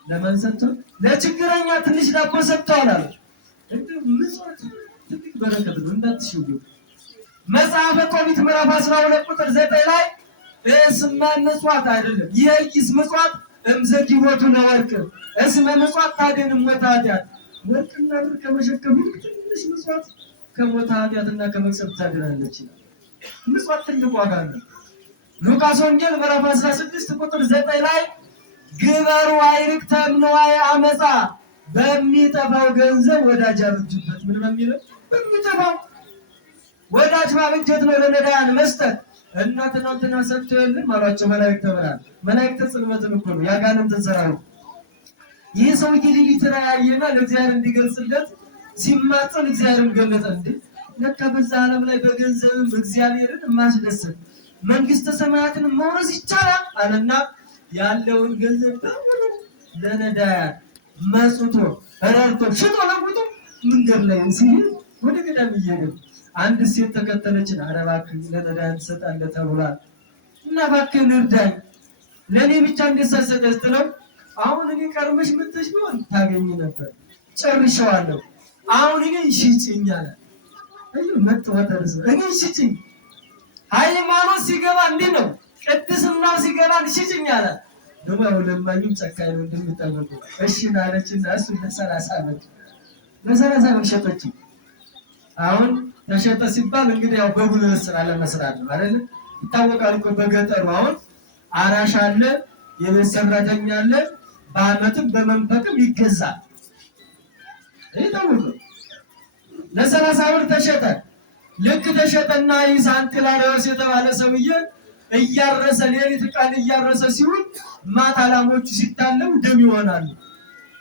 ለማን ሰጥቷል? ለችግረኛ ትንሽ ዳቦ ሰጥቷል አለ። እንደው ምጽዋት ትልቅ በረከት ነው እንዳትሽው። መጽሐፈ ጦቢት ምዕራፍ 12 ቁጥር 9 ላይ እስመ ምጽዋት አይደለም ይህስ ምጽዋት እምዘጊቦቱ ለወርቅ እስመ ምጽዋት ታድን ሞተ ኃጢአት። ወርቅና ብር ከመሸከም ትንሽ ምጽዋት ከሞተ ኃጢአትና ከመቅሰፍት ታድናለች። ምጽዋት ትልቅ ዋጋ ነው። ሉቃስ ወንጌል ምዕራፍ 16 ቁጥር 9 ላይ ግበሩ አይርክተ እምንዋየ አመፃ በሚጠፋው ገንዘብ ወዳጅ አብጁበት። ምን በሚለው በሚጠፋው ወዳጅ ማብጀት ነው ለነዳያን መስጠት። እና ትናንትና ሰጥቶ የለም አሏቸው መላእክተ ብርሃን። መላእክተ ጽልመትን እኮ ነው ያጋንንትን ስራ ነው። ይህ ሰውዬ ሌሊት ራእይ ያየና ለእግዚአብሔር እንዲገልጽለት ሲማጸን እግዚአብሔርን ገለጠ። እንዴ ለካ በዛ ዓለም ላይ በገንዘብም እግዚአብሔርን ማስደሰት መንግስተ ሰማያትን መውረስ ይቻላል አለና ያለውን ገንዘብ በሙሉ ለነዳያን መጽቶ ረድቶ ሽጦ ለውጦ መንገድ ላይ ሲሄድ ወደ ገዳም እየሄደ አንድ ሴት ተከተለችን። ኧረ እባክህ ለነዳያን ትሰጣለህ ተብሏል እና እባክህን እርዳኝ ለእኔ ብቻ እንድሰሰት ስትለው አሁን እኔ ቀርመሽ ምትሽ ቢሆን ታገኝ ነበር ጨርሼዋለሁ። አሁን ግን ሽጭኝ አለ። መጥወተርስ እኔ ሽጭኝ። ሃይማኖት ሲገባ እንዲህ ነው። ቅድስና ሲገባ ሽጭኝ አለ። ደግሞ ለማኝም ጨካኝ ነው እንደሚጠበቀው። እሺ አለችና እሱ ለ30 ዓመት ለ30 ሸጠች። አሁን ተሸጠ ሲባል እንግዲህ ያው በጉልበት ስራ ለመስራት ነው አይደል? ይታወቃል እኮ በገጠሩ አሁን አራሽ አለ፣ የቤት ሰራተኛ አለ፣ በአመትም በመንፈቅም ይገዛል። ይታወቃል። ለ30 ብር ተሸጠ። ልክ ተሸጠና ይህ አንጢላሬዎስ የተባለ ሰውዬ እያረሰ ሌሊት ቀን እያረሰ ሲሆን ማታ ላሞቹ ሲታለሙ ደም ይሆናሉ።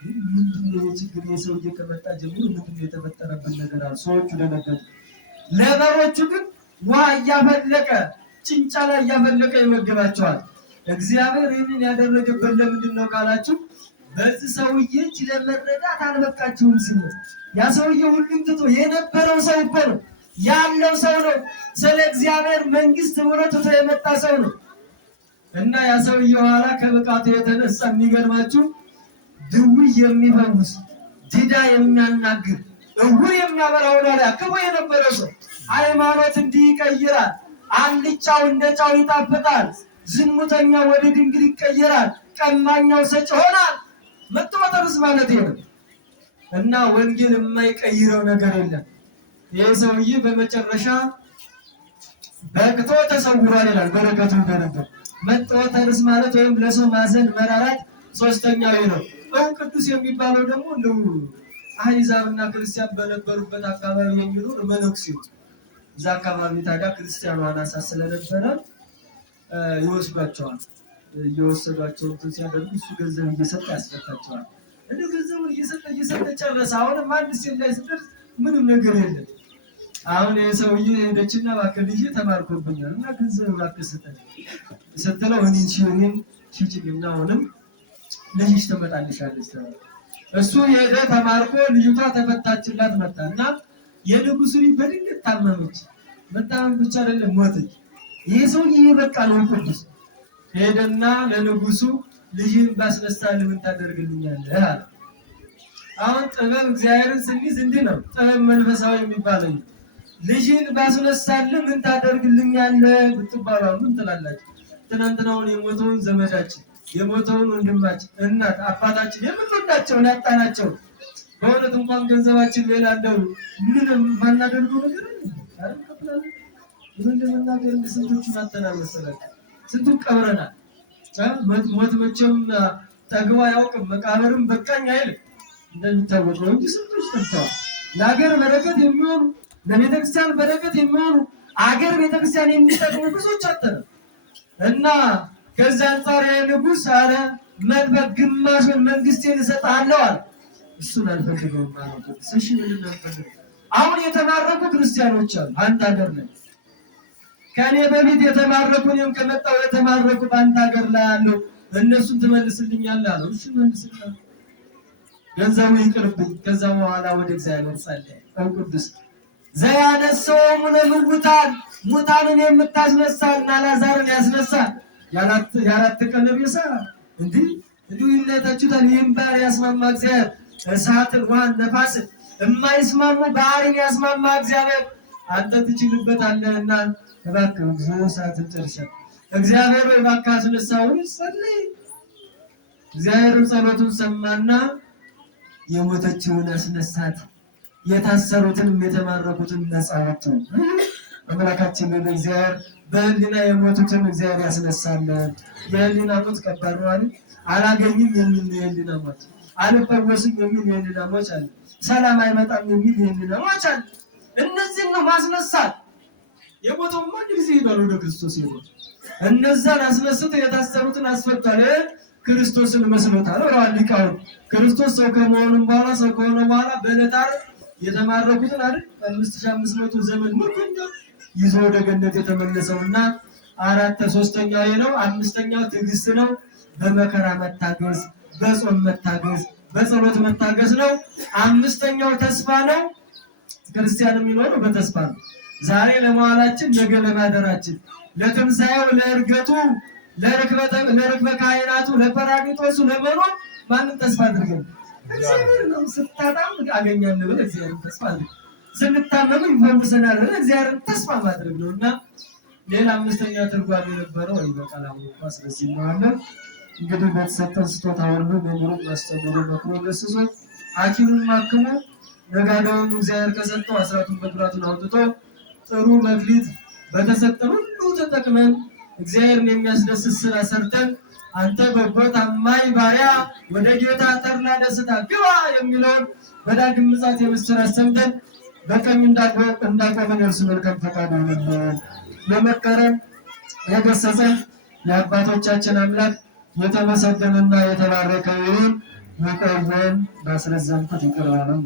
ምንድነው ችግር? የሰውዬ ከመጣ ጀምሮ ምንድነው የተፈጠረበት ነገር አለ። ሰዎቹ ደነገጡ። ለበሮቹ ግን ውሃ እያፈለቀ ጭንጫ ላይ እያፈለቀ ይመግባቸዋል። እግዚአብሔር ይህንን ያደረገበት ለምንድን ነው ካላችሁ፣ በዚህ ሰውዬ እጅ ለመረዳት አልበቃችሁም ሲሉ ያ ሰውዬ ሁሉም ትቶ የነበረው ሰው እኮ ነው ያለው ሰው ነው። ስለ እግዚአብሔር መንግስት ብሎ ትቶ የመጣ ሰው ነው። እና ያ ሰውዬ ኋላ ከብቃቱ የተነሳ የሚገርማችሁ ድውይ የሚፈውስ ዲዳ የሚያናግር እውር የሚያበራ ወዳላ ክቡ የነበረው ሰው ሃይማኖት እንዲህ ይቀይራል። አልጫው እንደ ጫው ይጣፍጣል። ዝሙተኛ ወደ ድንግል ይቀየራል። ቀማኛው ሰጭ ሆናል። መተወተርስ ማለት ነው። እና ወንጌል የማይቀይረው ነገር የለም። ይህ ሰውዬ በመጨረሻ በቅቶ ተሰውሯል ይላል። በረከቱ እንደነበር መተወተርስ ማለት ወይም ለሰው ማዘን መራራት ሶስተኛው ነው። ቅዱስ የሚባለው ደግሞ እንደው አሕዛብና ክርስቲያን በነበሩበት አካባቢ የሚኖር መነኩሴው እዛ አካባቢ ታዲያ ክርስቲያኑ አናሳ ስለነበረ ይወስዷቸዋል። እየወሰዷቸው እንትን ሲያደርጉ እሱ ገንዘብ እየሰጠ ያስፈታቸዋል። እንደ ገንዘቡን እየሰጠ ጨረሰ። አሁንም አንድ ሴት ላይ ስትደርስ ምንም ነገር የለም። አሁን የሰውዬ ሄደችና እባክህ ልጄ ተማርኮብኛል እና ገንዘብ እባክህ ስጠኝ ስትለው እኔን ሽጭኝና አሁንም ልጅሽ ትመጣልሻለች ተባለ። እሱ ሄደ ተማርኮ ልጅቷ ተፈታችላት መጣ እና የንጉሱ ልጅ በድንገት ታመመች። መታመም ብቻ አይደለም ሞተች። ይህ ሰውዬ በቃ ነው ቅዱስ ሄደና ለንጉሱ ልጅን ባስነሳልህ ምን ታደርግልኛለህ አለ። አሁን ጥበብ እግዚአብሔርን ስንይዝ እንዲህ ነው። ጥበብ መንፈሳዊ የሚባለው ልጅን ባስነሳልህ ምን ታደርግልኛለህ ብትባሉ ምን ትላላችሁ? ትናንትናውን የሞተውን ዘመዳችን የሞተውን ወንድማችን እናት አባታችን የምንወዳቸውን ያጣናቸው በእውነት እንኳን ገንዘባችን ሌላ እንደው ምንም ማናደርገው ነገር አይደለም። እንደምናገር ስንቶቹን አጥተናል መሰላችሁ? ስንቱን ቀብረናል። ሞት መቼም ጠግቦ አያውቅም። መቃብርም በቃኝ አይልም እንደሚታወቀው እንጂ ስንቶች ጠፍተዋል። ለሀገር በረከት የሚሆኑ ለቤተክርስቲያን በረከት የሚሆኑ አገር ቤተክርስቲያን የሚጠቅሙ ብዙዎች አጥተናል እና ከዛ አንጻር ንጉሥ አለ መልበቅ ግማሹን መንግስቴን እሰጥሃለሁ አለ። እሱን አልፈልገውም ማለት ነው። እሺ ምን ነው? አሁን የተማረኩ ክርስቲያኖች አሉ አንተ ሀገር ላይ ከኔ በፊት የተማረኩ እኔም ከመጣሁ የተማረኩ በአንተ ሀገር ላይ አለው። እነሱን ትመልስልኛለህ አለው። እሺ መልስልኝ፣ ገንዘቡ ይቅርብኝ። ከዛ በኋላ ወደ እግዚአብሔር ጸለየ። ቅዱስ ዘያነሳዎሙ ለምውታን ሙታንን የምታስነሳና ላዛርን ያስነሳል። የአራት ቀን ሬሳ እንዲህ ይነታችሁታል። ይህም ባህር ያስማማ እግዚአብሔር እሳትን፣ ውሃን፣ ነፋስን የማይስማሙ ባህርን ያስማማ እግዚአብሔር አንተ ትችልበታለህና እባክህ እግዚኦ ሰዓትን ጨርሰን እግዚአብሔር እባክህ አስነሳው ጸልይ። እግዚአብሔር ጸሎቱን ሰማና የሞተችውን አስነሳት። የታሰሩትንም የተማረኩትን ነፃ ወጡ። አምላካችን እግዚአብሔር በህሊና የሞቱትን እግዚአብሔር ያስነሳለን። የህሊና ሞት ከባድ ነው አይደል? አላገኝም የሚል የህሊና ሞት፣ አልፈወስም የሚል የህሊና ሞት አለ። ሰላም አይመጣም የሚል የህሊና ሞት አለ። እነዚህን ነው ማስነሳት። የሞተው ማን ጊዜ ይባል ወደ ክርስቶስ ይሆን። እነዛን አስነስቶ የታሰሩትን አስፈታለ። ክርስቶስን መስሎታል ወራል ሊቃውን ክርስቶስ ሰው ከመሆኑም በኋላ ሰው ከሆነ በኋላ በለታር የተማረኩትን አይደል 5500 ዘመን ምርኮኛ ይዞ ወደ ገነት የተመለሰውና ሶስተኛው ነው። አምስተኛው ትዕግስት ነው። በመከራ መታገስ፣ በጾም መታገስ፣ በጸሎት መታገስ ነው። አምስተኛው ተስፋ ነው። ክርስቲያን የሚኖረው በተስፋ ነው። ዛሬ ለመዋላችን ነገ ለማደራችን፣ ለትንሳኤው፣ ለእርገቱ፣ ለርክበ ካህናቱ፣ ለጰራቅሊጦሱ ለመኖር ማንም ተስፋ አድርገን እግዚአብሔር ነው። ስታጣም አገኛለሁ ብለህ እግዚአብሔር ተስፋ አድርገን፣ ስንታመም ይፈውሰናል ብለህ እግዚአብሔር ተስፋ ማድረግ ነውና ሌላ አምስተኛ ትርጓሜ የነበረው ይበቃል። አሁን ስለዚህ ነው አለ እንግዲህ በተሰጠን ስጦታ ሁሉ መምህሩን ማስተምሩ መክሮ ገስጾ ሐኪሙን ማክሞ ነጋዴውን እግዚአብሔር ከሰጠው አስራቱን በኩራቱን አውጥቶ ጥሩ መክሊት በተሰጠን ሁሉ ተጠቅመን እግዚአብሔርን የሚያስደስት ስራ ሰርተን አንተ በጎ ታማኝ ባሪያ ወደ ጌታ ተድላ ደስታ ግባ የሚለውን በዳግም ምጽአት የምስራች ሰምተን በቀኝ እንዳቆመን እርሱ መልካም ፈቃዱ ይሁንልን። ለመከረን የገሰጸን የአባቶቻችን አምላክ የተመሰገነና የተባረከ ይሁን። መቆየን ባስረዘምኩት ይቅር በለን።